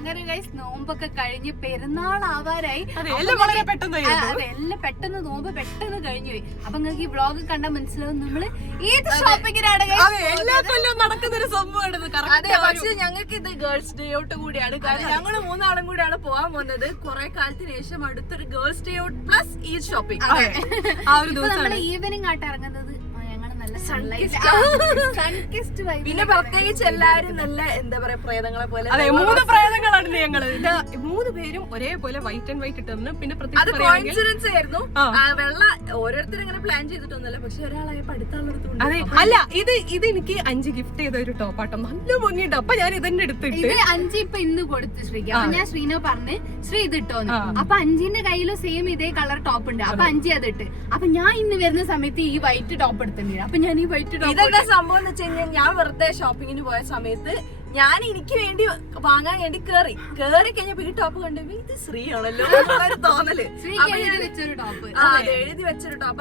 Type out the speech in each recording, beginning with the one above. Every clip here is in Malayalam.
അങ്ങനെ ഗൈസ് നോമ്പൊക്കെ കഴിഞ്ഞ് പെരുന്നാൾ ആവാറായി. അതെ, എല്ലാം പെട്ടെന്ന് നോമ്പ് പെട്ടെന്ന് കഴിഞ്ഞു പോയി. അപ്പൊ നിങ്ങൾക്ക് ഈ വ്ളോഗ് കണ്ടാൽ മനസ്സിലാവും നമ്മള് ഏത് ഷോപ്പിങ്ങിനാണ് എല്ലാ കൊല്ലം നടക്കുന്ന ഒരു സംഭവമാണ്. അതെ, പക്ഷെ ഞങ്ങൾക്ക് ഇത് ഗേൾസ് ഡേ ഔട്ട് കൂടിയാണ്. കാരണം ഞങ്ങൾ 3 ആളും കൂടിയാണ് പോകാൻ പോകുന്നത്. കുറെ കാലത്തിന് ശേഷം അടുത്തൊരു ഗേൾസ് ഡേ ഔട്ട് പ്ലസ് ഈ ഷോപ്പിംഗ്. ആ ഒരു ദിവസം നമ്മള് ഈവനിങ് ആയിട്ട് ഇറങ്ങുന്നത്. പിന്നെ പ്രത്യേകിച്ച് എല്ലാരും നല്ല എന്താ പറയാ പ്രേതങ്ങളെ പോലെ. അതെ, 3 പ്രേതങ്ങളാണ് ഞങ്ങള്. 3 പേരും ഒരേപോലെ വൈറ്റ് ആൻഡ് വൈറ്റ് ഇട്ടു. പിന്നെ അത് കോയിൻസിഡൻസ് ആയിരുന്നു. വെള്ള ഓരോരുത്തരും ഇങ്ങനെ പ്ലാൻ ചെയ്തിട്ടൊന്നുമല്ല. പക്ഷെ ഒരാളായപ്പോ അടുത്തുള്ളടത്തുണ്ട്. അതെ, അല്ല ഇത് എനിക്ക് 5 ഗിഫ്റ്റ് ചെയ്ത ഒരു ടോപ്പാട്ടോ. നല്ല ഭംഗിയുണ്ട്. അപ്പൊ ഞാൻ ഇതന്നെ എടുത്തിട്ട് 5 ഇപ്പൊ ഇന്ന് കൊടുത്ത് ശ്രീക്ക്. അപ്പൊ ഞാൻ ശ്രീനോ പറഞ്ഞ് ശ്രീ ഇത് ഇട്ടോന്ന്. അപ്പൊ 5ന്റെ കയ്യിലും സെയിം ഇതേ കളർ ടോപ്പ് ഉണ്ട്. അപ്പൊ 5 അത് ഇട്ട്. അപ്പൊ ഞാൻ ഇന്ന് വരുന്ന സമയത്ത് ഈ വൈറ്റ് ടോപ്പ് എടുത്തിട്ടുണ്ട്. അപ്പൊ ഞാൻ ഈ വൈറ്റ് ടോപ്പ്. ഇതെന്താ സംഭവം എന്ന് വെച്ച് കഴിഞ്ഞാൽ ഞാൻ വെറുതെ ഷോപ്പിങ്ങിന് പോയ സമയത്ത് ഞാൻ എനിക്ക് വേണ്ടി വാങ്ങാൻ വേണ്ടി കേറി കഴിഞ്ഞപ്പോ ഈ ടോപ്പ് കണ്ടപ്പോ ഇത് ശ്രീ ആണല്ലോ തോന്നല്. എഴുതി വെച്ചൊരു ടോപ്പ്.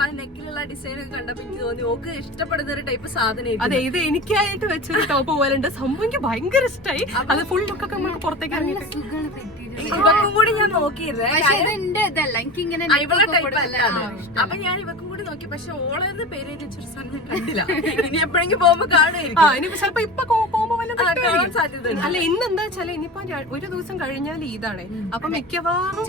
ആ നെക്കിലുള്ള ഡിസൈൻ ഒക്കെ കണ്ടപ്പോ എനിക്ക് തോന്നി ഓക്ക് ഇഷ്ടപ്പെടുന്ന ഒരു ടൈപ്പ് സാധനം. അതെ, ഇത് എനിക്കായിട്ട് വെച്ചൊരു ടോപ്പ് പോലെ ഉണ്ട്. സംഭവം എനിക്ക് ഭയങ്കര ഇഷ്ടമായി. അത് ഫുൾ ലുക്കൊക്കെ നമുക്ക് പുറത്തേക്ക് ഇറങ്ങിയിട്ട് ഇവക്കും കൂടി ഞാൻ നോക്കിയിരുന്നേ. അപ്പൊ ഞാൻ ഇവക്കും കൂടി നോക്കി. പക്ഷെ ഓളെന്ന് പേര് വെച്ചൊരു സാധനം ഞാൻ കണ്ടില്ല. ഇനി എപ്പോഴെങ്കിലും പോകുമ്പോ കാണുമായിരിക്കും. ചിലപ്പോ ഇപ്പൊ പോകുമ്പോ അല്ല, ഇന്ന് എന്താ വെച്ചാല് ഇനിയിപ്പോ ഒരു ദിവസം കഴിഞ്ഞാൽ ഇതാണ്. അപ്പൊ മിക്കവാറും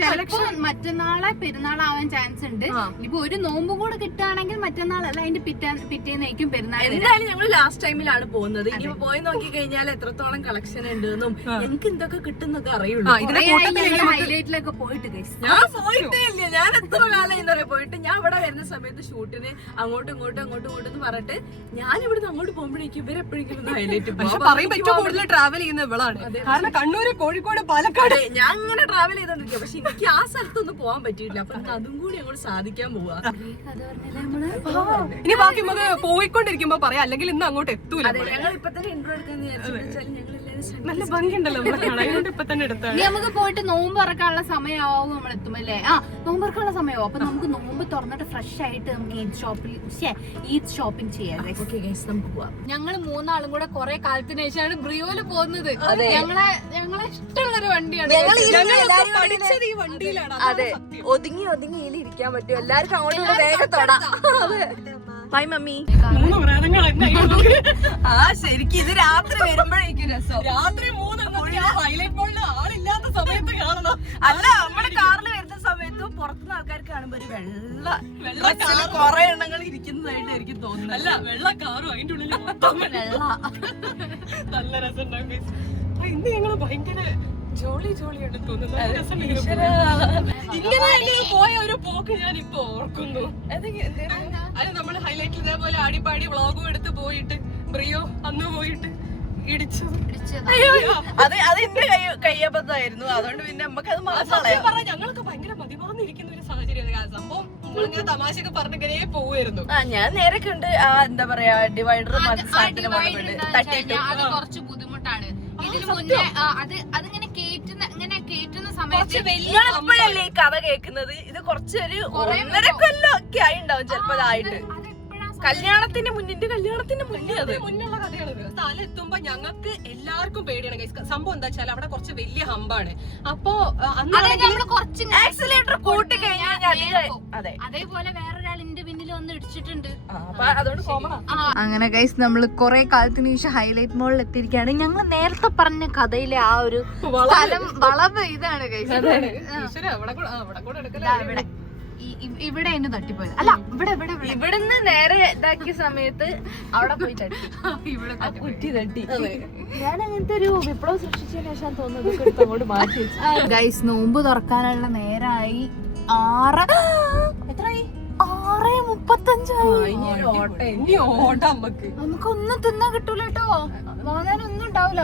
മറ്റന്നാളെ പെരുന്നാളാവാൻ ചാൻസ് ഉണ്ട്. ഇപ്പൊ ഒരു നോമ്പും കൂടെ കിട്ടുകയാണെങ്കിൽ മറ്റന്നാളല്ല അതിന്റെ പിറ്റേന്നായിരിക്കും പെരുന്നാൾ. എന്തായാലും ഞങ്ങൾ ലാസ്റ്റ് ടൈമിലാണ് പോകുന്നത്. ഇനി പോയി നോക്കി കഴിഞ്ഞാൽ എത്രത്തോളം കളക്ഷൻ ഉണ്ടെന്നും എനിക്ക് എന്തൊക്കെ കിട്ടുന്നൊക്കെ അറിയുള്ളൂ. ഹൈലൈറ്റിലൊക്കെ പോയിട്ട് ഞാൻ പോയിട്ടേ ഇല്ല. ഞാൻ എത്ര കാലം എന്താ പറയാ പോയിട്ട്. ഞാൻ ഇവിടെ വരുന്ന സമയത്ത് ഷൂട്ടിന് അങ്ങോട്ടും ഇങ്ങോട്ടും പറഞ്ഞിട്ട് ഞാൻ ഇവിടുന്ന് അങ്ങോട്ട് പോകുമ്പോഴേക്കും ഇവരെപ്പോഴെങ്കിലും ഹൈലൈറ്റ് കൂടുതൽ ട്രാവൽ ചെയ്യുന്ന ഇവളാണ്. കാരണം കണ്ണൂര്, കോഴിക്കോട്, പാലക്കാട് ഞാൻ അങ്ങനെ ട്രാവൽ ചെയ്തോണ്ടിരിക്കുക. പക്ഷെ എനിക്ക് ആ സ്ഥലത്തൊന്നും പോകാൻ പറ്റിയില്ല. അപ്പൊ അതും കൂടി അങ്ങോട്ട് സാധിക്കാൻ പോവാ. ഇനി ബാക്കി നമുക്ക് പോയിക്കൊണ്ടിരിക്കുമ്പോ പറയാം, അല്ലെങ്കിൽ ഇന്ന് അങ്ങോട്ട് എത്തൂല. ഞങ്ങൾ ഇപ്പൊ തന്നെ ഇൻട്രോ എടുക്കാന്ന് വിചാരിച്ചാൽ ഞങ്ങൾ നല്ല ഭംഗിയുണ്ടല്ലോ ഇപ്പൊ തന്നെ എടുത്താൽ. നമുക്ക് പോയിട്ട് നോമ്പ് തുറക്കാനുള്ള സമയമാവും നമ്മൾ എത്തും അല്ലേ? നോമ്പ് തുറക്കാനുള്ള സമയമാവും. അപ്പൊ നമുക്ക് നോമ്പ് തുറന്നിട്ട് ഫ്രഷ് ആയിട്ട് നമുക്ക് ഈദ് ഷോപ്പിംഗ് ചെയ്യാം. നമുക്ക് പോവാം. ഞങ്ങൾ 3 ആളും കൂടെ കുറെ കാലത്തിന് ശേഷമാണ് ബ്രിയോയില് പോകുന്നത്. ഞങ്ങളെ ഇഷ്ടമുള്ളൊരു വണ്ടിയാണ്. പഠിച്ചത് ഈ വണ്ടിയിലാണ്. അതെ, ഒതുങ്ങി ഇരിക്കാൻ പറ്റും. എല്ലാവർക്കും അങ്ങോട്ട് വേഗത്തോടാ. Bye mummy. ശരിക്കും ഇത് രാത്രി വരുമ്പോഴേക്കും രസം. രാത്രി 3 ഹൈലൈറ്റ് മോളില് ആളില്ലാത്ത സമയത്ത് കാണണം. അല്ല, നമ്മള് കാറിൽ വരുന്ന സമയത്ത് പുറത്തുനിന്ന് ആൾക്കാർ കാണുമ്പോ ഒരു വെള്ള കുറെ എണ്ണങ്ങൾ ഇരിക്കുന്നതായിട്ട് എനിക്ക് തോന്നുന്നു. അല്ല, വെള്ള കാറും അതിന്റെ ഉള്ളിൽ നല്ല രസം. ഇന്ന് ഞങ്ങള് ഭയങ്കര ജോളിയായിട്ട് തോന്നുന്നു. ഇങ്ങനെ പോയ ഒരു പോക്ക് ഞാൻ ഇപ്പൊ ഓർക്കുന്നു. അത് നമ്മള് ഹൈലൈറ്റിൽ ഇതേപോലെ ആടിപ്പാടി വ്ളോഗും എടുത്ത് പോയിട്ട് ബ്രിയോ അന്ന് പോയിട്ട് അത് എന്റെ കയ്യബദ്ധമായിരുന്നു. അതുകൊണ്ട് പിന്നെ നമുക്ക് അത് പറഞ്ഞ ഞങ്ങളൊക്കെ ഭയങ്കര മതിമറന്നിരിക്കുന്ന ഒരു സാഹചര്യം. സംഭവം നമ്മളിങ്ങനെ തമാശയൊക്കെ പറഞ്ഞിങ്ങനെ പോവായിരുന്നു. ഞാൻ നേരെ കണ്ട് എന്താ പറയാ ഡിവൈഡർ കുറച്ച് ബുദ്ധിമുട്ടാണ്. ഇതിന് മുന്നേ അതിങ്ങനെ കേറ്റുന്ന സമയത്ത് ഇപ്പോഴല്ലേ ഈ കഥ കേൾക്കുന്നത്. ഇത് കുറച്ചൊരു 1.5 കൊല്ലം ഒക്കെ ആയി ഉണ്ടാവും ചിലപ്പോ അതായിട്ട്. കല്യാണത്തിന്റെ മുന്നേ അത് മുന്നുള്ള കഥയാണ്. സ്ഥലത്തുമ്പോ ഞങ്ങൾക്ക് എല്ലാവർക്കും പേടിയാണ്. സംഭവം എന്താ വെച്ചാൽ അവിടെ കുറച്ച് വലിയ ഹമ്പാണ്. അപ്പൊ ആക്സിലേറ്റർ കൂട്ടി കഴിഞ്ഞാൽ അതേപോലെ വേറൊരാൾ എന്റെ പിന്നിൽ വന്ന് ഇടിച്ചിട്ടുണ്ട്. അങ്ങനെ ഗൈസ് നമ്മൾ കുറെ കാലത്തിന് ശേഷം ഹൈലൈറ്റ് മോളിൽ എത്തിയിരിക്കുകയാണ്. ഞങ്ങൾ നേരത്തെ പറഞ്ഞ കഥയിലെ ആ ഒരു സ്ഥലം വളവ് ഇതാണ് ഗൈസ്. ഇവിടെ എന്നെ തട്ടിപ്പോയത്. അല്ല, ഇവിടുന്ന് നേരെ ഇതാക്കിയ സമയത്ത് അവിടെ പോയി തട്ടി. കുറ്റി തട്ടി. ഞാൻ അങ്ങനത്തെ ഒരു വിപ്ലവം സൃഷ്ടിച്ചതിന് ശേഷം തോന്നുന്നത് അങ്ങോട്ട് മാറ്റി. ഗൈസ് നോമ്പ് തുറക്കാനുള്ള നേരായി. 6:35. നമുക്കൊന്നും തിന്നാൻ കിട്ടൂല കേട്ടോ. വാങ്ങാനൊന്നും ഉണ്ടാവില്ല.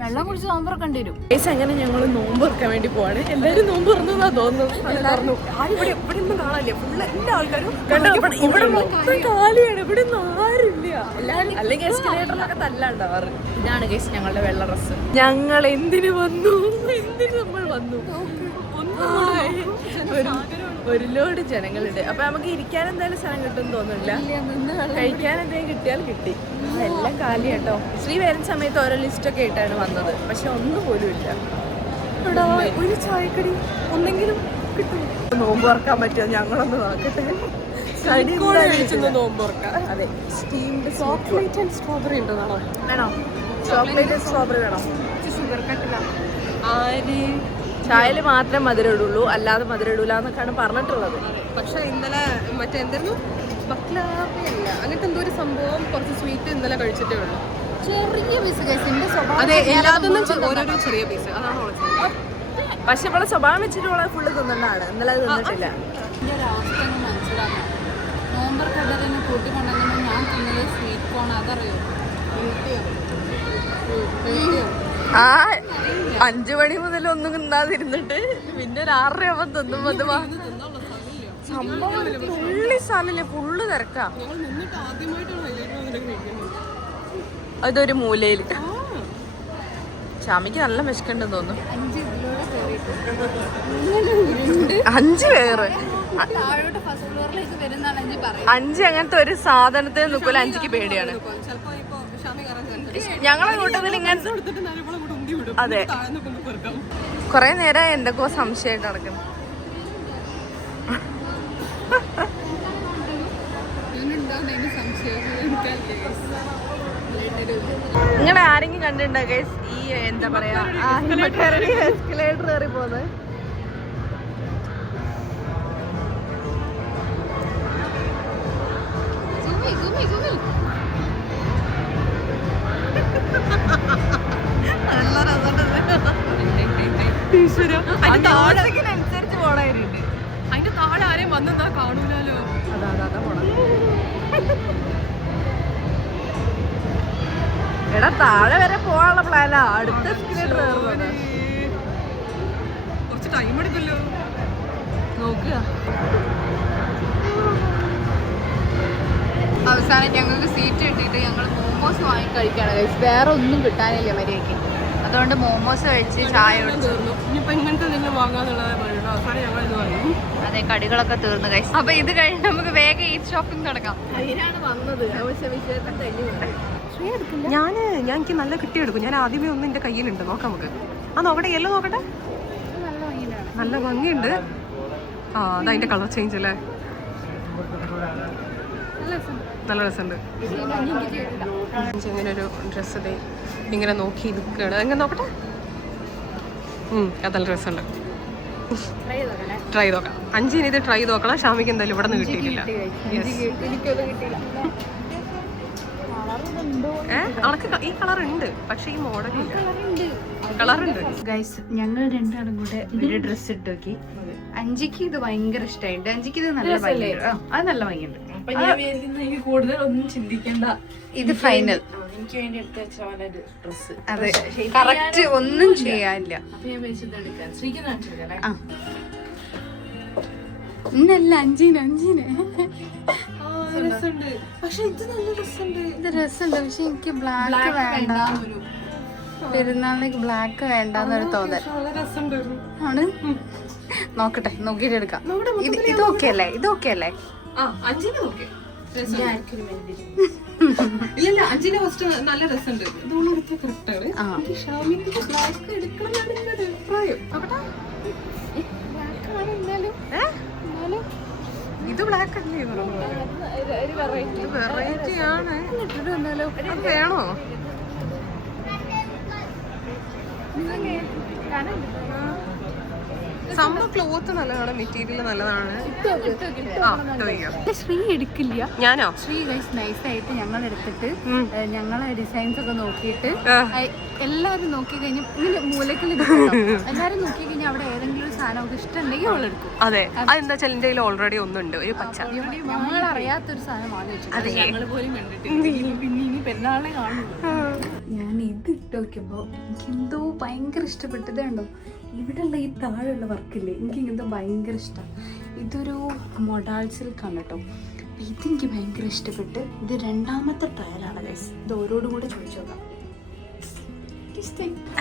വെള്ളം കുടിച്ച് നോമ്പ് തുറക്കേണ്ടി വരും. അങ്ങനെ ഞങ്ങൾ നോമ്പ് തുറക്കാൻ വേണ്ടി പോവാണ്. എല്ലാരും നോമ്പ് തുറന്നതാ തോന്നുന്നു. ഇവിടെ ഒന്നും കാണാനില്ല. ഫുള്ള് എല്ലാ ആൾക്കാരും ഇവിടെ മൊത്തം കാലിയാണ്. ഇവിടെ ഒന്നും ആരില്ല. അല്ലെങ്കിൽ എസ്കലേറ്ററിലൊക്കെ തല്ലാണ്ടാവാറ്. ഇതാണ് ഗൈസ് ഞങ്ങളുടെ വെള്ള ഡ്രസ്. ഞങ്ങൾ എന്തിനു നമ്മൾ വന്നു? ഒരു ലോഡ് ജനങ്ങളുണ്ട്. അപ്പൊ നമുക്ക് ഇരിക്കാൻ എന്തായാലും സ്ഥലം കിട്ടും തോന്നുന്നില്ല. കഴിക്കാൻ എന്തെങ്കിലും കിട്ടിയാൽ കിട്ടി. എല്ലാം കാലി കേട്ടോ. ശ്രീ വരുന്ന സമയത്ത് ഓരോ ലിസ്റ്റൊക്കെ ആയിട്ടാണ് വന്നത്. പക്ഷെ ഒന്നും പോലും ഇല്ല. ഒരു ചായക്കടി ഒന്നെങ്കിലും കിട്ടും. നോമ്പ് തുറക്കാൻ പറ്റുമോ ഞങ്ങളൊന്ന് നോക്കട്ടെ. നോമ്പ് തുറക്കാം. അതെ, സ്റ്റീംഡ് ചോക്ലേറ്റ് ആൻഡ് സ്ട്രോബെറി ഉണ്ട്. വേണോ? ചോക്ലേറ്റ് ആൻഡ് സ്ട്രോബെറി വേണോ? ഷുഗർ കട്ടില്ല. ചായയിൽ മാത്രമേ മധുരം ഇടുള്ളൂ, അല്ലാതെ മധുരം ഇടൂല എന്നൊക്കെയാണ് പറഞ്ഞിട്ടുള്ളത്. പക്ഷെ ഇന്നലെ മറ്റെന്തായിരുന്നു ബക്ലാവയല്ല അങ്ങനത്തെ എന്തോ ഒരു സംഭവം കുറച്ച് സ്വീറ്റ് ഇന്നലെ കഴിച്ചിട്ടേ ഉള്ളൂ. ചെറിയ പീസ് കേസിന്റെ സ്വഭാവം. അതെ, എല്ലാതൊന്നും ഓരോരോ ചെറിയ പീസ്. അതാണ് പക്ഷെ ഇവിടെ സ്വഭാവം വെച്ചിട്ട് ഇവിടെ ഫുള്ള് തിന്നണ്ടാണ്. ഇന്നലെ അത് തിന്നിട്ടില്ല. എൻ്റെ ഒരു അവസ്ഥ ഒന്ന് മനസ്സിലാക്കണം. നോമ്പർ കടലിനെ കൂട്ടിക്കൊണ്ടുവന്നപ്പോൾ ഞാൻ തിന്നത് സ്വീറ്റ് കോൺ. അതറിയോ? ആ 5 മണി മുതൽ ഒന്നും തിന്നാതിരുന്നിട്ട് പിന്നെ ഒരു 6:30 ആവുമ്പോൾ തിന്നുമ്പോ സംഭവം തുള്ളി സ്ഥലല്ലേ, ഫുള്ള് തിരക്കാ. അതൊരു മൂലയില് ഷാമിക്ക് നല്ല വിശക്കുണ്ടെന്ന് തോന്നുന്നു. 5 പേര് 5 അങ്ങനത്തെ ഒരു സാധനത്തിന് നിൽക്കൂല. 5ക്ക് പേടിയാണ്. ഞങ്ങളെ കൂട്ടത്തിൽ ഇങ്ങനെ അതെ കൊറേ നേരം എന്തൊക്കെയോ സംശയമായിട്ട് നടക്കുന്നു. നിങ്ങളെ ആരെങ്കിലും കണ്ടിട്ടുണ്ടോ ഗൈസ് ഈ എന്താ പറയാ എസ്കലേറ്റർ കയറി പോകുന്നത്? അനുസരിച്ച് പോണായിരുന്നു. അതിന്റെ താഴെ ആരെയും വന്നെന്നാ കാണൂലോ. അതാ പോണ. എടാ താഴെ വരെ പോകാനുള്ള പ്ലാനാ. അടുത്ത എസ്കലേറ്റർ കുറച്ച് ടൈം എടുക്കല്ലോ. നോക്കുക. അവസാനം ഞങ്ങൾക്ക് സീറ്റ് കിട്ടിയിട്ട് ഞങ്ങൾ മോമോസ് വാങ്ങി കഴിക്കുകയാണ്. വേറെ ഒന്നും കിട്ടാനില്ല മര്യാദയ്ക്ക്. അതുകൊണ്ട് മോമോസ് കഴിച്ച് ചായ തീർന്നു. ഇനിയിപ്പോ ഇങ്ങനത്തെ എന്തെങ്കിലും വാങ്ങാന്നുള്ളത് പറയുന്നത് അവസാനം ഞങ്ങൾ ഇത് വാങ്ങും. അതെ, കടികളൊക്കെ തീർന്നു കഴിച്ചു. അപ്പൊ ഇത് കഴിഞ്ഞ് നമുക്ക് വേഗം ഈറ്റ് ഷോപ്പിംഗ് തുടങ്ങാം. അതിനാണ് വന്നത്. ഞാൻ എനിക്ക് നല്ല കിട്ടിയെടുക്കും. ഞാൻ ആദ്യമേ ഒന്ന് എന്റെ കയ്യിലുണ്ട്. നോക്കാം നമുക്ക്. ആ നോക്കട്ടെ, യെല്ലോ നോക്കട്ടെ. നല്ല ഭംഗിയുണ്ട്. ആ അതതിന്റെ കളർ ചേഞ്ച് അല്ലേ, നല്ല രസമുണ്ട്. ഇങ്ങനെ ഒരു ഡ്രസ്സ് ഇങ്ങനെ നോക്കി നിൽക്കുകയാണ്. എങ്ങനെ നോക്കട്ടെ. അത് നല്ല രസമുണ്ട്. ട്രൈ നോക്കാം. 5 ഇത് ട്രൈ നോക്കണം. ഷാമിക്ക് എന്തായാലും ഇവിടെ നിന്ന് കിട്ടിയിട്ടില്ല. അവൾക്ക് ഈ കളർ ഉണ്ട്, പക്ഷെ ഈ മോഡലില്ല. കളറുണ്ട്. ഗൈസ്, ഞങ്ങൾ രണ്ടാളും കൂടെ ഒരു ഡ്രസ്സ് ഇട്ട് നോക്കി. 5ക്ക് ഇത് ഭയങ്കര ഇഷ്ടമായിട്ട്. 5ക്ക് ഇത് നല്ല ഭംഗിയുണ്ട്. അത് നല്ല ഭംഗിയുണ്ട്. കൂടുതൽ ഒന്നും ചിന്തിക്കണ്ട. ഇത് ഫൈനൽ. എനിക്ക് വേണ്ടി എടുത്ത് വെച്ച ഡ്രസ്. അതെ, കറക്റ്റ് ഒന്നും ചെയ്യാനില്ല. ശ്രീക്ക് ഇന്നല്ല 5-ന് പക്ഷെ ഇത് നല്ല രസമുണ്ട്. ഇത് രസമുണ്ട്. പക്ഷെ എനിക്ക് ബ്ലാക്ക് വേണ്ട. പെരുന്നാളിലേക്ക് ബ്ലാക്ക് വേണ്ടെന്നൊരു തോന്നൽ ആണ്. നോക്കട്ടെ, നോക്കിട്ട് എടുക്കാം. ഇത് ഓക്കെ അല്ലേ? ഇത് ഓക്കെ അല്ലേ? ഇല്ല 5 ഫസ്റ്റ് നല്ല രസമുണ്ട്. ഇത് ബ്ലാക്ക് അല്ലേ? വെറൈറ്റി ആണ്. വേണോ? സംഭവം ക്ലോത്ത് നല്ലതാണ്, മെറ്റീരിയൽ നല്ലതാണ്. ശ്രീ എടുക്കില്ല. ഞാനോ? ശ്രീ ഗൈസ് നൈസായിട്ട് ഞങ്ങൾ എടുത്തിട്ട് ഞങ്ങളെ ഡിസൈൻസ് ഒക്കെ നോക്കിയിട്ട് എല്ലാരും നോക്കി കഴിഞ്ഞ് ഇങ്ങനെ മൂലക്കിൽ എല്ലാരും നോക്കി കഴിഞ്ഞാൽ അവിടെ ഏതെങ്കിലും ഒരു സാധനം നമുക്ക് ഇഷ്ടമുണ്ടെങ്കിൽ അവൾ എടുക്കും. അതെ, അതെന്താ വെച്ചാൽ എന്റെ കയ്യിൽ ഓൾറെഡി ഒന്നുണ്ട്, ഒരു പച്ച. നമ്മൾ അറിയാത്തൊരു സാധനം വാങ്ങി വെച്ചു. ഞങ്ങൾ പോലും കണ്ടിട്ടില്ല. പിന്നെ ഇനി പെരുന്നാളിനെ കാണുന്നു. ഞാൻ ഇത് ഇട്ട് നോക്കുമ്പോ എനിക്ക് എന്തോ ഭയങ്കര ഇഷ്ടപ്പെട്ടത് കണ്ടോ. ഇവിടെയുള്ള ഈ താഴെയുള്ള വർക്കില്ലേ, എനിക്ക് ഇങ്ങനത്തെ ഭയങ്കര ഇഷ്ടം. ഇതൊരു മൊഡാൾ സിൽക്കാണ് കേട്ടോ. ഇതെനിക്ക് ഭയങ്കര ഇഷ്ടപ്പെട്ട്. ഇത് 2ാമത്തെ ട്രയലാണ് ഗൈസ്. ഇത് ഓരോടും കൂടെ ചോദിച്ചു നോക്കാം.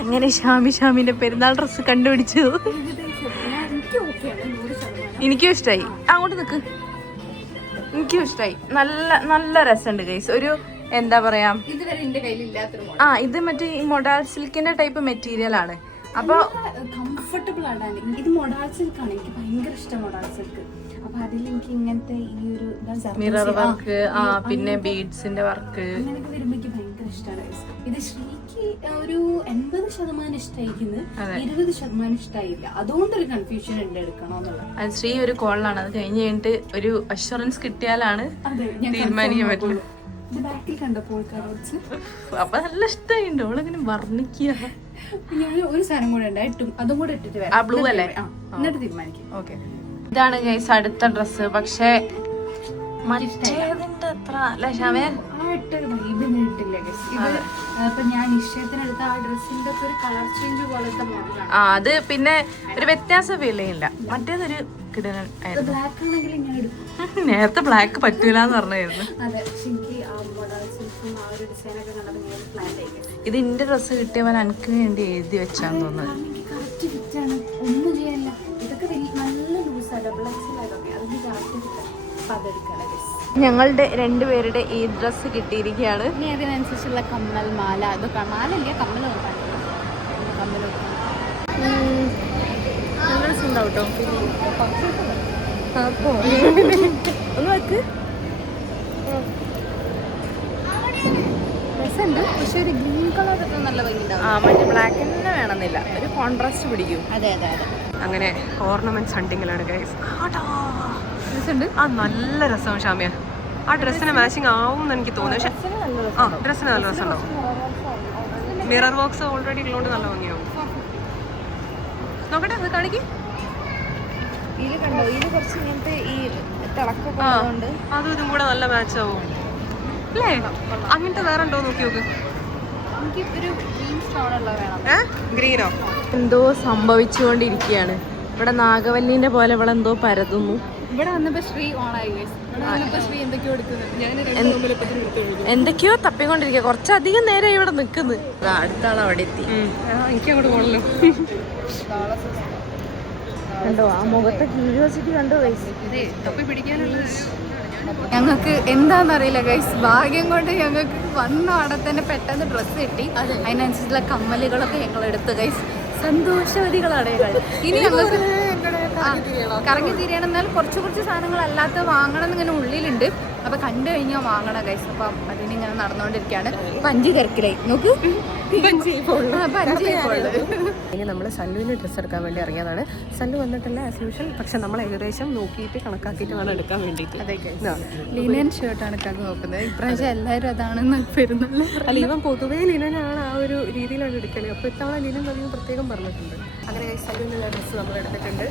അങ്ങനെ ഷാമിന്റെ പെരുന്നാൾ ഡ്രസ്സ് കണ്ടുപിടിച്ചു. എനിക്കും ഇഷ്ടമായി. അങ്ങോട്ട് നിക്ക്. എനിക്കും ഇഷ്ടമായി. നല്ല നല്ല രസമുണ്ട് ഗൈസ്. ഒരു എന്താ പറയാ, ഇതുവരെ എന്റെ കയ്യിൽ ഇല്ലാത്തൊരു ഇത് മറ്റേ ഈ മൊഡാൾ സിൽക്കിന്റെ ടൈപ്പ് മെറ്റീരിയൽ ആണ്. അപ്പൊ കംഫർട്ടബിൾ ആണ്. ഇത് മൊഡാൾ സിൽക്കാണ്, എനിക്ക് ഭയങ്കര ഇഷ്ടം മൊഡാൾ സിൽക്ക്. അപ്പൊ അതിൽ എനിക്ക് ഇങ്ങനത്തെ ഈ ഒരു മിറർ വർക്ക്, പിന്നെ ബീഡ്സിന്റെ വർക്ക് അങ്ങനെയൊക്കെ വരുമ്പോ എനിക്ക് ഭയങ്കര ഇഷ്ടമാണ്. ഇത് ശ്രീക്ക് ഒരു 80% ഇഷ്ടമായിരിക്കുന്നത്, 20% ഇഷ്ടമായില്ല. അതുകൊണ്ടൊരു കൺഫ്യൂഷൻ ഉണ്ട് എടുക്കണോന്നുള്ളത്. അത് ശ്രീ ഒരു കോളിലാണ്, അത് കഴിഞ്ഞിട്ട് ഒരു അഷുറൻസ് കിട്ടിയാലാണ് തീരുമാനിക്കാൻ പറ്റുള്ളൂ. ഇത് ബാക്കിൽ കണ്ടപ്പോൾ അപ്പൊ നല്ല ഇഷ്ടമായിണ്ട്. അവളിങ്ങനെ വർണ്ണിക്കുക. ഞാൻ ഒരു സാധനം കൂടെ ഉണ്ടായിട്ടും അതും കൂടെ ഇട്ടിട്ട് വരാം. ബ്ലൂ അല്ലേ? എന്നിട്ട് തീരുമാനിക്കും. ഓക്കെ, ഇതാണ് ഗൈസ് അടുത്ത ഡ്രസ്സ്. പക്ഷെ മറ്റേതിന്റെ അത്ര അല്ല ഷാമേ, ആ ഇട്ടൊരു വൈബിന് കിട്ടില്ല ഗൈസ്. ഇത് ഇപ്പൊ ഞാൻ നിശ്ചയത്തിനെടുത്ത ആ ഡ്രസ്സിന്റെ ഒരു കളർ ചേഞ്ച് പോലത്തെ മോഡലാണ്. അത് പിന്നെ ഒരു വ്യത്യാസം ഫീൽ ചെയ്യില്ല. മറ്റേതൊരു കിടനൻ ആയിരുന്നു. ബ്ലാക്ക് ആണെങ്കിൽ ഇങ്ങനെ എടുക്കും. നേരത്തെ ബ്ലാക്ക് പറ്റൂല എന്ന് പറഞ്ഞായിരുന്നു. അതെ, പക്ഷെ എനിക്ക് ആ മോഡൽ സിൽക്കും ആ ഒരു ഡിസൈനൊക്കെ കണ്ടപ്പോൾ ഞാൻ പ്ലാൻ ചെയ്യും. ഇത് ഇന്റെ ഡ്രസ്സ് കിട്ടിയവൻ എനിക്ക് വേണ്ടി എഴുതി വെച്ചാന്ന് തോന്നുന്നത്. എനിക്ക് കറക്റ്റ് ഫിറ്റാണ്, ഒന്നും ചെയ്യാനില്ല. ഇതൊക്കെ നല്ല ലൂസാണ്, ഡബിൾ എക്സൽ ആയതൊക്കെ, അതൊക്കെ കറക്റ്റ് ഫിറ്റാണ്. അപ്പൊ അതെടുക്കണം ഗൈസ്. ഞങ്ങളുടെ രണ്ടുപേരുടെ ഈ ഡ്രസ്സ് കിട്ടിയിരിക്കുകയാണ്. ഇനി അതിനനുസരിച്ചുള്ള കമ്മൽ, മാല, അതൊക്കെ മാലല്ല കമ്മൽ നോക്കാൻ. കമ്മൽ ഉണ്ടാവും കേട്ടോ. ഒന്ന് വെക്ക്. രസമുണ്ട്, പക്ഷെ ഒരു ഗ്രീൻ കളർ ഒക്കെ നല്ല ഭംഗിയുണ്ടാവും. മറ്റേ ബ്ലാക്ക് തന്നെ വേണമെന്നില്ല, ഒരു കോൺട്രാസ്റ്റ് പിടിക്കും. അതെ അതെ അതെ. അങ്ങനെ ഓർണമെന്റ്സ് ഹണ്ടിങ്ങിലാണ് ഗൈസ്. രസമുണ്ട്. ആ നല്ല രസമാണ് ഷാമിയ. ആ ഡ്രസ്സിന് മാച്ചിങ് ആവും എന്ന് എനിക്ക് തോന്നുന്നു. പക്ഷെ ആ ഡ്രസ്സിന് നല്ല രസമുണ്ടാവും. മിറർ വർക്ക്സ് ഓൾറെഡി ഉള്ളതുകൊണ്ട് നല്ല ഭംഗിയാവും. നോക്കട്ടെ, അത് കാണിക്ക്. ഇതില് കണ്ടോ, ഇതില് കുറച്ച് ഇങ്ങനത്തെ ഈ തിളക്കൊക്കെ ഉള്ളതുകൊണ്ട് അതും ഇതും കൂടെ നല്ല മാച്ച് ആവും അല്ലേ? അങ്ങനത്തെ വേറെ ഉണ്ടോ നോക്കി നോക്ക്. എനിക്ക് ഒരു ഗ്രീൻ സ്റ്റോണുള്ള വേണം. ഗ്രീനോ? എന്തോ സംഭവിച്ചുകൊണ്ടിരിക്കുകയാണ് ഇവിടെ. നാഗവല്ലിന്റെ പോലെ ഇവിടെ എന്തോ പരതുന്നു. ഇവിടെ വന്നപ്പോ ശ്രീ ഓണായി. ഇവിടെ വന്നപ്പോ ശ്രീ എന്തൊക്കെയോ എടുക്കുന്നുണ്ട്. എന്തൊക്കെയോ തപ്പിക്കൊണ്ടിരിക്കുക. കുറച്ചധികം നേരം ഇവിടെ നിൽക്കുന്നു. അടുത്ത ആൾ അവിടെ എത്തി. എനിക്ക് അങ്ങോട്ട് പോകണല്ലോ. കണ്ടോ ആ മുഖത്തെ ക്യൂരിയോസിറ്റി കണ്ടോ ഗൈസ്? തപ്പി പിടിക്കാനുള്ള ഞങ്ങൾക്ക് എന്താണെന്നറിയില്ല ഗൈസ്, ഭാഗ്യം കൊണ്ട് ഞങ്ങൾക്ക് വന്ന അവിടെ തന്നെ പെട്ടെന്ന് ഡ്രസ്സ് കിട്ടി. അതിനനുസരിച്ചുള്ള കമ്മലുകളൊക്കെ ഞങ്ങൾ എടുത്തു ഗൈസ്. സന്തോഷവതികളാണ് ഞങ്ങൾ. ഇനി ഞങ്ങൾക്ക് കറങ്ങി തിരിയണം. എന്നാൽ കുറച്ച് സാധനങ്ങൾ അല്ലാത്ത വാങ്ങണം എന്നിങ്ങനെ ഉള്ളിലുണ്ട്. അപ്പൊ കണ്ടു കഴിഞ്ഞാൽ വാങ്ങണം ഗൈസ്. അപ്പം അതിനിങ്ങനെ നടന്നുകൊണ്ടിരിക്കുകയാണ്. പഞ്ചി തിരക്കിലായി നോക്കൂ. ഇനി നമ്മൾ സല്ലുവിന് ഡ്രസ്സ് എടുക്കാൻ വേണ്ടി ഇറങ്ങിയതാണ്. സല്ലു വന്നിട്ടില്ല ആസ് യൂഷ്വൽ. പക്ഷെ നമ്മൾ ഏകദേശം നോക്കിയിട്ട് കണക്കാക്കിയിട്ട് വേണം എടുക്കാൻ വേണ്ടിയിട്ട്. ലിനൻ ഷർട്ടാണ് എടുക്കാൻ നോക്കുന്നത്. ഇപ്രാവശ്യം എല്ലാവരും അതാണെന്ന് പെരുന്നാൾ. അല്ല, ഇവൻ പൊതുവേ ലിനനാണ് ആ ഒരു രീതിയിലാണ് എടുക്കല്. അപ്പോൾ ഇത്തവണ ലിനൻ പറഞ്ഞു പ്രത്യേകം പറഞ്ഞിട്ടുണ്ട്. അങ്ങനെ സല്ലുവിനുള്ള ഡ്രസ്സ് നമ്മൾ എടുത്തിട്ടുണ്ട്.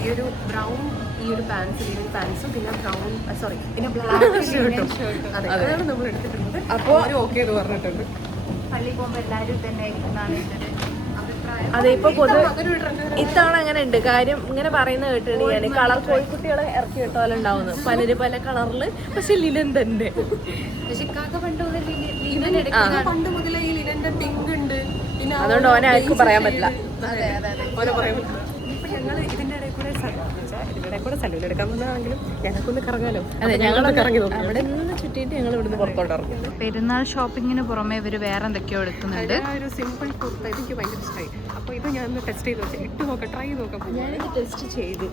ഈ ഒരു ബ്രൗൺ, ഈ ഒരു പാൻസ്, ലിനൻ പാൻസും, പിന്നെ ബ്രൗൺ പിന്നെ ബ്ലാക്ക് ഷർട്ടും. അതെ, അതാണ് നമ്മൾ എടുത്തിട്ടുള്ളത്. അപ്പോൾ ഓക്കെ എന്ന് പറഞ്ഞിട്ടുണ്ട്. പള്ളി പോകുമ്പോൾ എല്ലാവരും തന്നെ എന്നാണ് എൻ്റെ അഭിപ്രായം. അതെ, ഇപ്പൊ ഇത്തവണ അങ്ങനെ ഉണ്ട് കാര്യം. ഇങ്ങനെ പറയുന്ന കേട്ടിട്ടുണ്ട് ഞാൻ, കളർ കോഴിക്കുട്ടികളെ ഇറക്കി വിട്ട പോലെ ഉണ്ടാവുന്നു. പലര് പല കളറില്, പക്ഷെ ലിനൻ തന്നെ. പക്ഷെ കാക്ക പണ്ട് മുതൽ ലിനൻ എടുക്കുന്ന പണ്ട് മുതലേ ഈ ലിനന്റെ പിങ്ക് ഉണ്ട്. പിന്നെ അതുകൊണ്ട് ഓനെ ആർക്കും പറയാൻ പറ്റില്ല. അതെ അതെ അതെ ഓനെ പറയാൻ പറ്റില്ല. ഇപ്പൊ ഞങ്ങൾ ഇതിന്റെ ഇടയിൽ കൂടെ സലൂൺ എടുക്കാൻ വന്നതാണെങ്കിലും ഞങ്ങൾക്കൊന്ന് കറങ്ങാലോ. അതെ, ഞങ്ങളൊന്ന് കറങ്ങി നോക്കി. അവിടെ നിന്ന് ചുറ്റിയിട്ട് ഞങ്ങൾ ഇവിടുന്ന് പുറത്തോട്ട് ഇറങ്ങും. പെരുന്നാൾ ഷോപ്പിങ്ങിന് പുറമെ ഇവർ വേറെ എന്തൊക്കെയോ എടുക്കുന്നുണ്ട്. ഒരു സിമ്പിൾ കുർത്ത എനിക്ക് ഭയങ്കര ഇഷ്ടമായി. അപ്പോൾ ഇത് ഞാൻ ഒന്ന് ടെസ്റ്റ് ചെയ്ത് വെച്ചാൽ ഇട്ട് നോക്കാം, ട്രൈ നോക്കാം. ഞാനിത് ടെസ്റ്റ് ചെയ്ത്.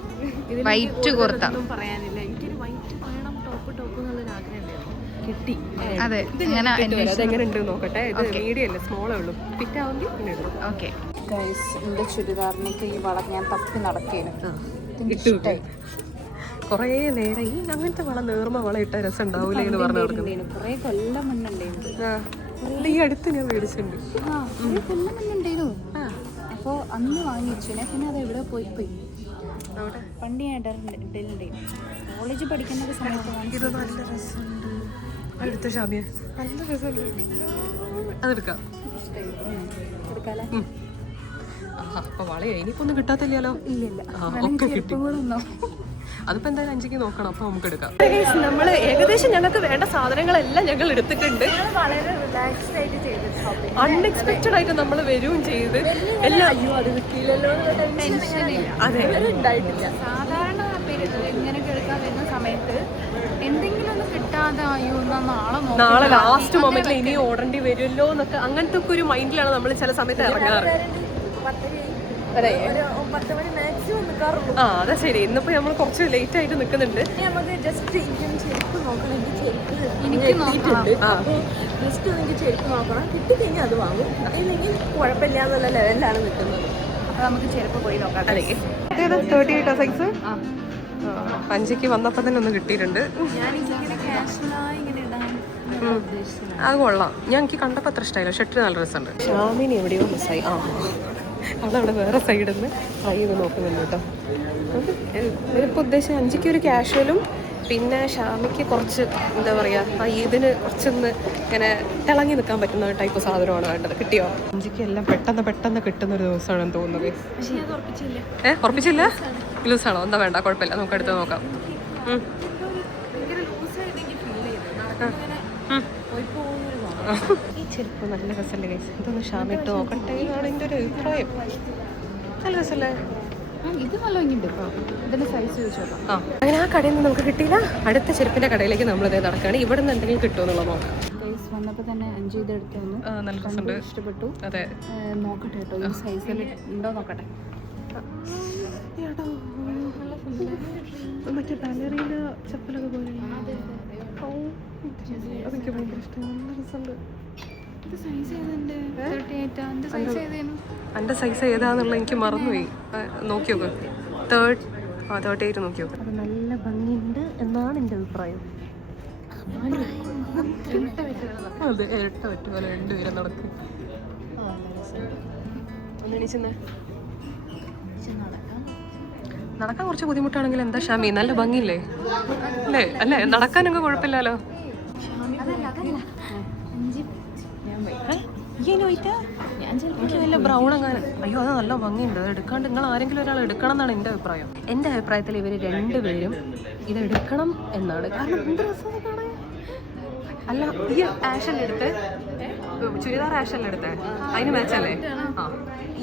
വൈറ്റ് കുർത്ത ഒന്നും പറയാനില്ല. എനിക്കൊരു വൈറ്റ് വേണം, ടോപ്പ് എന്നുള്ളൊരു ആഗ്രഹം ഉണ്ടായിരുന്നു. കിട്ടി. അതെ, ഇങ്ങനെ അതെങ്ങനെ ഉണ്ട് നോക്കട്ടെ. ഇത് മീഡിയം അല്ലേ, സ്മോളേ ഉള്ളൂ. ഫിറ്റ് ആവുമെങ്കിൽ പിന്നെ ഇടും. ഓക്കെ ഗൈസ്, എൻ്റെ ചുരിദാറിനൊക്കെ ഈ വള ഞാൻ തപ്പി നടക്കുകയാണ്. കുറേ നേരം ഈ അങ്ങനത്തെ വള, നേർമ വള ഇട്ട രസം ഉണ്ടാവൂലേ എന്ന് പറഞ്ഞു നടക്കുന്നത്. കുറേ കൊല്ലം മുന്നുണ്ടായിരുന്നു. ഈ അടുത്ത് ഞാൻ മേടിച്ചിട്ടുണ്ട്. കൊല്ലം മുന്നുണ്ടായിരുന്നു. അപ്പോൾ അന്ന് വാങ്ങിച്ചു. പിന്നെ അത് എവിടെ പോയി പണ്ട് ഞാൻ ഇടലുണ്ട്. കോളേജ് പഠിക്കുന്ന സമയത്ത് ഇത് നല്ല രസമുണ്ട്. അടുത്ത ഷാമിയ നല്ല രസമുണ്ട്. അതെടുക്കാം. എടുക്കാല്ലേ? അപ്പൊ വളയോ ഇനിയിപ്പോ ഒന്നും കിട്ടാത്തില്ലല്ലോ. ഇല്ലില്ല, ഒക്കെ കിട്ടി. അതിപ്പോ എന്തായാലും 5ക്ക് നോക്കണം. അപ്പൊ നമുക്ക് എടുക്കാം. നമ്മള് ഏകദേശം ഞങ്ങൾക്ക് വേണ്ട സാധനങ്ങളെല്ലാം ഞങ്ങൾ എടുത്തിട്ടുണ്ട്. വളരെ റിലാക്സ്ഡ് ആയിട്ട് ചെയ്തു ഷോപ്പിംഗ്. അൺഎക്സ്പെക്റ്റഡ് ആയിട്ട് നമ്മൾ വരികയും ചെയ്ത് എല്ലാം. ടെൻഷനില്ല. അതെ, ഉണ്ടായിട്ടില്ല. സാധാരണ ഇങ്ങനെയൊക്കെ എടുക്കാൻ വരുന്ന സമയത്ത് എന്തെങ്കിലും ഒന്ന് കിട്ടാതെ അയ്യോ നാളെ ലാസ്റ്റ് മൊമെന്റിൽ ഇനി ഓടേണ്ടി വരുമല്ലോ എന്നൊക്കെ അങ്ങനത്തെ ഒക്കെ ഒരു മൈൻഡിലാണ് നമ്മൾ ചില സമയത്ത് ഇറങ്ങാറ്. അതെ ഒരു 10 മണി മാക്സിമം നിൽക്കാറുള്ളൂ. ആ അതാ ശരി. ഇന്നിപ്പോ നമ്മൾ കുറച്ച് ലേറ്റ് ആയിട്ട് നിൽക്കുന്നുണ്ട്. നമുക്ക് ജസ്റ്റ് ഇങ്ങനെ ചെരുപ്പ് നോക്കണം. എനിക്ക് ചെരുപ്പ് എനിക്ക് എത്തിയിട്ടുണ്ട്. അപ്പോൾ ജസ്റ്റ് എനിക്ക് ചെരുപ്പ് നോക്കണം. കിട്ടിക്കഴിഞ്ഞാൽ അത് വാങ്ങും. ഇല്ലെങ്കിൽ കുഴപ്പമില്ല എന്നുള്ള ലെവലിലാണ് നിൽക്കുന്നത്. അപ്പോൾ നമുക്ക് ചെരുപ്പ് പോയി നോക്കാം. അതെ 38 സൈസ് 5ക്ക് വന്നപ്പോൾ തന്നെ ഒന്ന് കിട്ടിയിട്ടുണ്ട്. ഞാൻ ഇങ്ങനെ കാഷ്വലായി ഇങ്ങനെ ഇടാൻ ഉദ്ദേശിച്ചത്. അത് കൊള്ളാം. ഞാൻ എനിക്ക് കണ്ടപ്പോൾ അത്ര ഇഷ്ടമായില്ല. ഷർട്ട് നല്ല രസമുണ്ട്. ഷാമിനി എവിടെയോ മിസ്സായി. അതവിടെ വേറെ സൈഡിൽ നിന്ന് ട്രൈ ചെയ്ത് നോക്കുന്നുണ്ട് കേട്ടോ. ഇവരിപ്പോൾ ഉദ്ദേശം 5ക്ക് ഒരു കാഷ്വലും പിന്നെ ഷാമിക്ക് കുറച്ച് എന്താ പറയുക ഇതിന് കുറച്ചൊന്ന് ഇങ്ങനെ തിളങ്ങി നിൽക്കാൻ പറ്റുന്ന ടൈപ്പ് സാധനമാണ് വേണ്ടത്. കിട്ടിയോ? 5ക്ക് എല്ലാം പെട്ടെന്ന് കിട്ടുന്ന ഒരു ദിവസമാണെന്ന് തോന്നുന്നത്. പക്ഷേ അത് ഉറപ്പിച്ചില്ല. ഉറപ്പിച്ചില്ല? ലൂസാണോ? എന്താ വേണ്ട, കുഴപ്പമില്ല, നമുക്ക് എടുത്ത് നോക്കാം. ഈ ചെരുപ്പ് നല്ല രസമല്ലേ ഗൈസ്? ഇതൊന്ന് ഷാമിട്ട് നോക്കട്ടെ എന്നാണ് എൻ്റെ ഒരു അഭിപ്രായം. നല്ല രസമല്ലേ? ഇത് നല്ല ഭംഗിയുണ്ട്. ഇതിന്റെ സൈസ് ചോദിച്ചോക്കാം. അങ്ങനെ ആ കടയിൽ നിന്ന് നമുക്ക് കിട്ടിയില്ല. അടുത്ത ചെരുപ്പിന്റെ കടയിലേക്ക് നമ്മളിത് നടക്കുകയാണ്. ഇവിടെ നിന്ന് എന്തെങ്കിലും കിട്ടുമെന്നുള്ളത് നോക്കാം. സൈസ് വന്നപ്പോൾ തന്നെ 5 ചെയ്തെടുത്തു. നല്ല രസമുണ്ട്, ഇഷ്ടപ്പെട്ടു. അതെ നോക്കട്ടെ കേട്ടോ, ഈ സൈസിൽ ഉണ്ടോ നോക്കട്ടെ. മറ്റേ ബാലറീന ചപ്പലൊക്കെ പോലെ അതൊക്കെ ഭയങ്കര ഇഷ്ടമാണ്. നല്ല രസമുണ്ട്. എൻ്റെ സൈസ് ഏതാന്നുള്ള എനിക്ക് മറന്നുപോയി. നോക്കി നോക്ക്. 38 നോക്കി നോക്ക്. അത് നല്ല ഭംഗിയുണ്ട് എന്നാണ് എൻ്റെ അഭിപ്രായം. അതെ, ഇരട്ട പറ്റുപോലെ രണ്ടുപേരും നടക്കും. നടക്കാൻ കുറച്ച് ബുദ്ധിമുട്ടാണെങ്കിൽ എന്താ ഷാമി, നല്ല ഭംഗിയില്ലേ? അല്ലേ നടക്കാനൊക്കെ കുഴപ്പമില്ലല്ലോ. എനിക്ക് നല്ല ബ്രൗൺ അങ്ങനെ. അയ്യോ, അത് നല്ല ഭംഗിയുണ്ട്. എടുക്കാണ്ട് നിങ്ങൾ ആരെങ്കിലും ഒരാൾ എടുക്കണം എന്നാണ് എൻ്റെ അഭിപ്രായം. എൻ്റെ അഭിപ്രായത്തിൽ ഇവർ രണ്ടുപേരും ഇത് എടുക്കണം എന്നാണ്. കാരണം എന്ത് രസമാണ് കാണാൻ. അല്ല, ഈ ആഷല്ലെടുത്ത് ചുരിദാർ ആഷല്ലെടുത്തേ, അതിന് മാച്ചല്ലേ?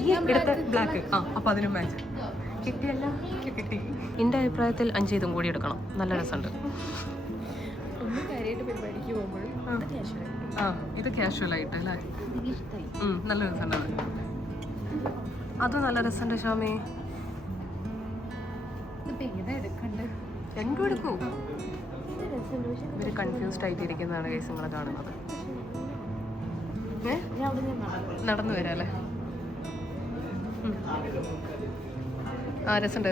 ഈ എടുത്ത ബ്ലാക്ക് അപ്പോൾ അതിന് മാച്ച് കിട്ടിയല്ല. കിട്ടി. എൻ്റെ അഭിപ്രായത്തിൽ 5 ഇതും കൂടി എടുക്കണം. നല്ല രസമുണ്ട്. ഇത് കാഷ്വൽ ആയിട്ട് അല്ലേ? നല്ല രസമുണ്ട്. അത് നല്ല രസമുണ്ട് ഷാമി. രണ്ടും എടുക്കൂ. ഇവര് കൺഫ്യൂസ്ഡ് ആയിട്ടിരിക്കുന്നതാണ് കേസ് നിങ്ങളെ കാണുന്നത്. നടന്നു വരാല്ലേ? രസമുണ്ട്.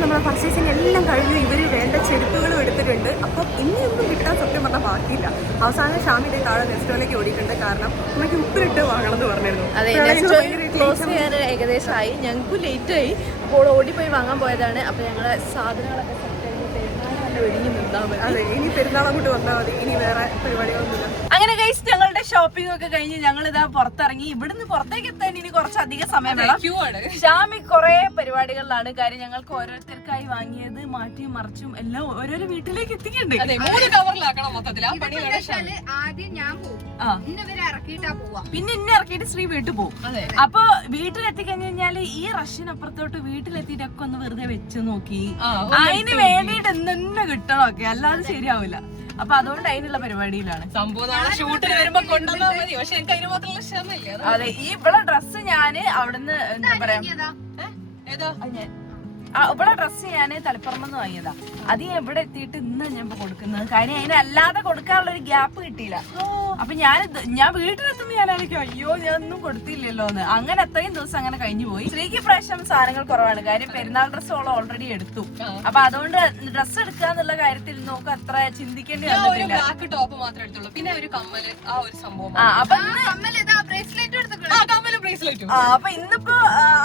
നമ്മുടെ പർച്ചേസിങ് എല്ലാം കഴിഞ്ഞു. ഇവർ വേണ്ട ചെരുപ്പുകളും എടുത്തിട്ടുണ്ട്. അപ്പം ഇനിയൊന്നും കിട്ടാൻ സത്യം പറഞ്ഞാൽ ബാക്കിയില്ല. അവസാനം ഷാമിയുടെ താഴെ നെസ്റ്റോയിലേക്ക് ഓടിയിട്ടുണ്ട്. കാരണം നമുക്ക് ഉപ്പിലിട്ട് വാങ്ങണം എന്ന് പറഞ്ഞിരുന്നു. അതെ, ക്ലോസ് ചെയ്യാൻ ഏകദേശമായി. ഞങ്ങൾക്ക് ലേറ്റായി. അപ്പോൾ ഓടിപ്പോയി വാങ്ങാൻ പോയതാണ്. അപ്പോൾ ഞങ്ങളെ സാധനങ്ങളൊക്കെ ഒരുങ്ങി നിന്നാൽ മതി. അതെ, ഇനി പെരുന്നാൾ അങ്ങോട്ട് വന്നാൽ മതി. ഇനി വേറെ പരിപാടികളൊന്നുമില്ല. അങ്ങനെ ഗൈസ്, ഞങ്ങളുടെ ഷോപ്പിംഗ് ഒക്കെ കഴിഞ്ഞ് ഞങ്ങൾ ഇതാ പുറത്തിറങ്ങി. ഇവിടുന്ന് പുറത്തേക്ക് എത്താൻ ഇനി കുറച്ചധികം സമയം വേണം. ഷാമി കുറെ പരിപാടികളിലാണ്. കാര്യം ഞങ്ങൾക്ക് ഓരോരുത്തർക്കായി വാങ്ങിയത് മാറ്റിയും മറിച്ചും എല്ലാം ഓരോരോ വീട്ടിലേക്ക് എത്തിക്കണ്ട്. 3 കവറിലാക്കണം മൊത്തത്തിൽ. ആദ്യം ഞാൻ പോകും, പിന്നെ ഇന്നെ ഇറക്കിയിട്ട് ശ്രീ വീട്ടിൽ പോകും. അപ്പൊ വീട്ടിലെത്തിക്കഴിഞ്ഞു കഴിഞ്ഞാല് ഈ റഷ്യനപ്പുറത്തോട്ട് വീട്ടിലെത്തിയിട്ടൊക്കെ ഒന്ന് വെറുതെ വെച്ച് നോക്കി അതിന് വേണ്ടിയിട്ട് എന്തെന്നെ കിട്ടണമൊക്കെ, അല്ലാതെ ശരിയാവില്ല. അപ്പൊ അതുകൊണ്ട് അതിനുള്ള പരിപാടിയിലാണ്. ഷൂട്ടിന് വരുമ്പോ കൊണ്ടുവന്നാൽ മതി. പക്ഷെ എനിക്ക് അതിന് മാത്രമുള്ള ക്ഷമയില്ല. അതെ, ഈ ഇവിടെ ഡ്രസ്സ് ഞാന് അവിടുന്ന് എന്താ പറയാ, ഇവിടെ ഡ്രസ്സ് ഞാന് തളിപ്പറമ്പെന്ന് വാങ്ങിയതാ. അത് ഞാൻ ഇവിടെ എത്തിയിട്ട് ഇന്ന് ഞാൻ കൊടുക്കുന്നത്. കാര്യം അതിന് അല്ലാതെ കൊടുക്കാനുള്ള ഒരു ഗ്യാപ്പ് കിട്ടിയില്ല. അപ്പൊ ഞാൻ വീട്ടിലെത്തുമ്പോ ഞാനായിരിക്കും അയ്യോ ഞാൻ ഒന്നും കൊടുത്തില്ലല്ലോ എന്ന്. അങ്ങനെ അത്രയും ദിവസം അങ്ങനെ കഴിഞ്ഞു പോയി. സ്ത്രീക്ക് പ്രാവശ്യം സാധനങ്ങൾ കുറവാണ്. കാര്യം പെരുന്നാൾ ഡ്രസ്സ് ഓൾറെഡി എടുത്തു. അപ്പൊ അതുകൊണ്ട് ഡ്രസ്സ് എടുക്കുക എന്നുള്ള കാര്യത്തിൽ നോക്ക് അത്ര ചിന്തിക്കേണ്ടി വന്നിട്ടില്ല. ടോപ്പ് മാത്രമേ എടുത്തുള്ളൂ. പിന്നെ ഒരു കമ്മല്, ആ ഒരു സംഭവം. അപ്പൊ ഇന്നിപ്പോ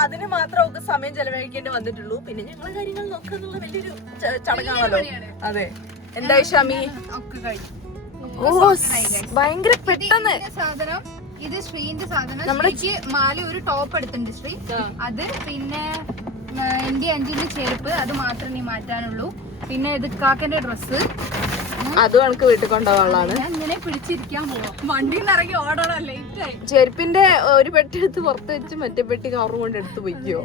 അതിന് മാത്രം ഒക്കെ സമയം ചെലവഴിക്കേണ്ടി വന്നിട്ടുള്ളൂ. പിന്നെ ഞങ്ങളെ കാര്യങ്ങൾ നോക്കുക എന്നുള്ള വലിയൊരു ചടങ്ങാണല്ലോ. അതെ, എന്താ ഷമി? ഭയങ്കര പെട്ടെന്ന് സാധനം. ഇത് ശ്രീന്റെ സാധനം. നമ്മൾക്ക് മാല ഒരു ടോപ്പ് എടുത്തിട്ടുണ്ട് ശ്രീ. അത് പിന്നെ എന്റെ 5 ചെരുപ്പ്, അത് മാത്രമേ നീ മാറ്റാനുള്ളൂ. പിന്നെ ഇത് കാക്കന്റെ ഡ്രസ്സ്, അതും എനിക്ക് വീട്ടിൽ കൊണ്ടുപോകാനുള്ളതാണ്. ഞാൻ ഇങ്ങനെ പിടിച്ചിരിക്കാൻ പോവാം. വണ്ടിയിൽ നിന്ന് ഇറങ്ങി ഓടണം, ലേറ്റ് ആയി. ചെരുപ്പിന്റെ ഒരു പെട്ടി എടുത്ത് പുറത്ത് വെച്ച് മറ്റേ പെട്ടി കവർ കൊണ്ട് എടുത്ത് പോയിക്കോ.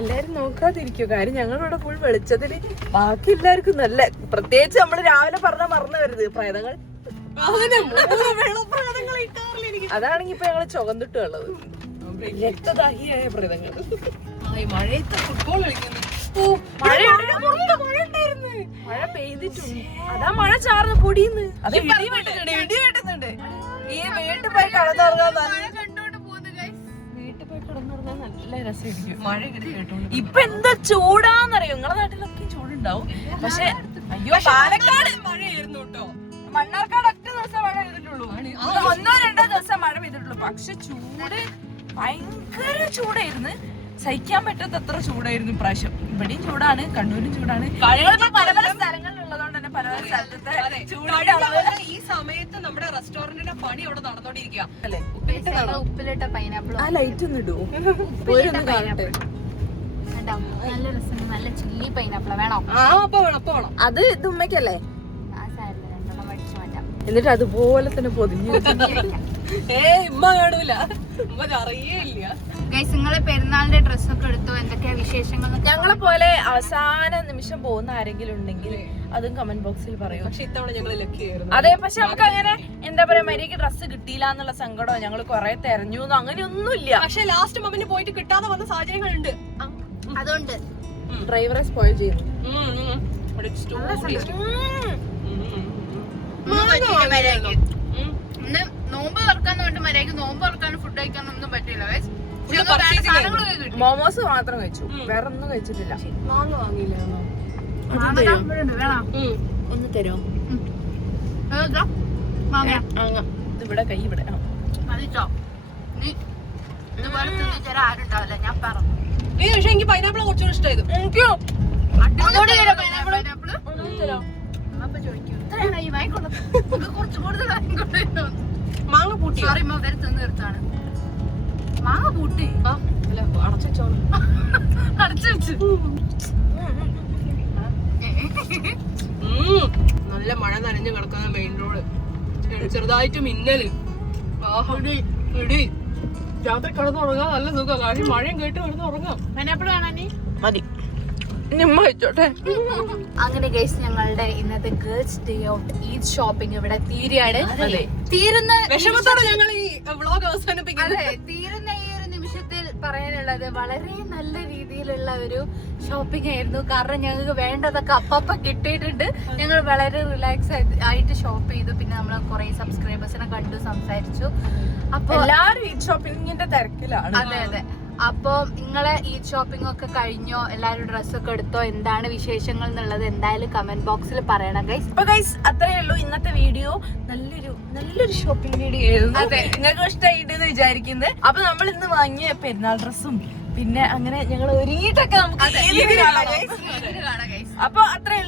എല്ലാരും നോക്കാതിരിക്കോ. കാര്യം ഞങ്ങളിവിടെ ഫുൾ വെളിച്ചത്തിന് ബാക്കി എല്ലാവർക്കും നല്ല, പ്രത്യേകിച്ച് നമ്മള് രാവിലെ പറഞ്ഞാൽ മറന്നു വരുത് പ്രേതങ്ങൾ. അതാണെങ്കി ഇപ്പൊ ഞങ്ങള് ചുവന്നിട്ടുള്ളത് രക്തദാഹിയായ പ്രേതങ്ങൾ. മഴയത്ത് ഫുട്ബോൾ കളിക്കുന്നു. മഴ പെയ്തിട്ടുണ്ട്. അതാ മഴ ചാർന്ന് പൊടിയുന്നു. അത് ഇടി വെട്ടുന്നുണ്ട്. ഈ വീട്ടിൽ പോയി കിടന്നുറങ്ങാൻ നല്ല രസമായിരിക്കും. മഴ ഇപ്പൊ എന്താ ചൂടാന്നറിയോ? നിങ്ങളെ നാട്ടിലൊക്കെ ചൂടുണ്ടാവും. പക്ഷെ അയ്യോ പാലക്കാട് മഴയായിരുന്നു കേട്ടോ. മണ്ണാർക്കാട് ഒറ്റ ദിവസം മഴ പെയ്തിട്ടുള്ളൂ. 1-2 ദിവസം മഴ പെയ്തിട്ടുള്ളൂ. പക്ഷെ ചൂട് ഭയങ്കര ചൂടായിരുന്നു. സഹിക്കാൻ പറ്റാത്തത്ര ചൂടായിരുന്നു ഇപ്രാവശ്യം. ഇവിടെയും ചൂടാണ്, കണ്ണൂരും ചൂടാണ്. പല പല സ്ഥലങ്ങളിലുള്ളതുകൊണ്ട് തന്നെ പല പല സ്ഥലത്തെ ചൂടിന്റെ അളവ്. ഈ സമയത്ത് നമ്മുടെ റെസ്റ്റോറന്റിന്റെ പണി അവിടെ നടന്നോണ്ടിരിക്കുക അല്ലേ? ഉപ്പിലിട്ട പൈനാപ്പിൾ ആ ലൈറ്റ് ഒന്ന് ഇടുവോ? കാണട്ടെ. നല്ല രസം. നല്ല ചില്ലി പൈനാപ്പിൾ വേണോ? അപ്പൊ വേണം. അത് ഇത് ഉമ്മയ്ക്കല്ലേ? ആ സാരില്ല, 2 മേടിച്ചു മാറ്റാം. എന്നിട്ട് അതുപോലെ തന്നെ പൊതിഞ്ഞു. ഉമ്മ കാണൂല, ഉമ്മ അറിയേയില്ല. ഗൈസ്, നിങ്ങളെ പെരുന്നാളിന്റെ ഡ്രസ്സൊക്കെ എടുത്തോ? എന്തൊക്കെയാ വിശേഷങ്ങൾ? ഞങ്ങളെ പോലെ അവസാന നിമിഷം പോകുന്ന ആരെങ്കിലും ഉണ്ടെങ്കിൽ അതും കമന്റ് ബോക്സിൽ പറയൂ. പക്ഷെ ഇത്തവണ ഞങ്ങൾ ലക്കിയായിരുന്നു. അതെ, പക്ഷെ നമുക്ക് അങ്ങനെ എന്താ പറയാ, മര്യാദക്ക് ഡ്രസ്സ് കിട്ടിയില്ല എന്നുള്ള സങ്കടമോ ഞങ്ങൾ കുറെ തെരഞ്ഞു അങ്ങനെയൊന്നുമില്ല. പക്ഷെ ലാസ്റ്റ് മൊമെന്റ് പോയിട്ട് കിട്ടാതെ വന്ന സാഹചര്യങ്ങളുണ്ട്. അതുകൊണ്ട് ഡ്രൈവറെ സ്പോയിൽ ചെയ്യുന്നു. ഇന്ന് നോമ്പ് തുറക്കാന്ന് പറഞ്ഞിട്ട് മര്യാദക്ക് നോമ്പ് തുറക്കാനും ഫുഡ് കഴിക്കാനൊന്നും പറ്റില്ല. മോമോസ് മാത്രം കഴിച്ചു, വേറെ ഒന്നും കഴിച്ചിട്ടില്ല. മാങ്ങ വാങ്ങിയില്ല. ഒന്ന് തരുമോ? ഇവിടെ കൈ ഇവിടെ ആരുണ്ടാവില്ല, ഞാൻ പറഞ്ഞു. പക്ഷെ എനിക്ക് പൈനാപ്പിൾ കുറച്ചുകൂടി ഇഷ്ടമായത്. മാങ്ങ പൂട്ടി. തീർത്താണ് മാങ്ങ പൂട്ടി അടച്ചോ അടച്ചു വെച്ചു. നല്ല മഴ നനഞ്ഞു കിടക്കുന്ന മെയിൻ റോഡ്, ചെറുതായിട്ട് മിന്നല്. ഇടി രാത്രി കിടന്നുറങ്ങാൻ നല്ല സുഖം. കാര്യം മഴയും കേട്ട് കിടന്നുറങ്ങാം. പൈനാപ്പിൾ കാണാനേ മതി, നിമ്മ വെച്ചോട്ടെ. അങ്ങനെ ഗൈസ്, ഞങ്ങളുടെ ഇന്നത്തെ girls day out Eid shopping ഇവിടെ തീരുകയാണ്. തീരുന്ന വിഷമത്തോടെ ഞങ്ങൾ ഈ വ്ളോഗ് അവസാനിപ്പിക്കുന്നത്. തീരുന്ന ഈ ഒരു നിമിഷത്തിൽ പറയാനുള്ളത് വളരെ നല്ല രീതിയിലുള്ള ഒരു ഷോപ്പിംഗ് ആയിരുന്നു. കാരണം ഞങ്ങൾക്ക് വേണ്ടതൊക്കെ അപ്പപ്പ കിട്ടിയിട്ടുണ്ട്. ഞങ്ങൾ വളരെ റിലാക്സ് ആയിട്ട് ഷോപ്പ് ചെയ്തു. പിന്നെ നമ്മൾ കുറെ സബ്സ്ക്രൈബേഴ്സിനെ കണ്ടു, സംസാരിച്ചു. അപ്പൊ എല്ലാരും ഈ ഷോപ്പിംഗിന്റെ തിരക്കിലാണ്. അതെ അതെ. അപ്പൊ നിങ്ങളെ ഈ ഷോപ്പിംഗ് ഒക്കെ കഴിഞ്ഞോ? എല്ലാരും ഡ്രസ്സൊക്കെ എടുത്തോ? എന്താണ് വിശേഷങ്ങൾ എന്നുള്ളത് എന്തായാലും കമന്റ് ബോക്സിൽ പറയണം ഗൈസ്. അപ്പൊ ഗൈസ്, അത്രയേ ഉള്ളൂ ഇന്നത്തെ വീഡിയോ. നല്ലൊരു ഷോപ്പിംഗ് വീഡിയോ ആയിരുന്നു. അതെ, നിങ്ങൾക്ക് ഇഷ്ടമായിട്ടെന്ന് വിചാരിക്കുന്നത്. അപ്പൊ നമ്മൾ ഇന്ന് വാങ്ങിയ പെരുന്നാൾ ഡ്രസ്സും പിന്നെ അങ്ങനെ ഞങ്ങൾ ഒരുങ്ങിയിട്ടൊക്കെ നമുക്ക് അപ്പൊ അത്രയേ ഉള്ളൂ.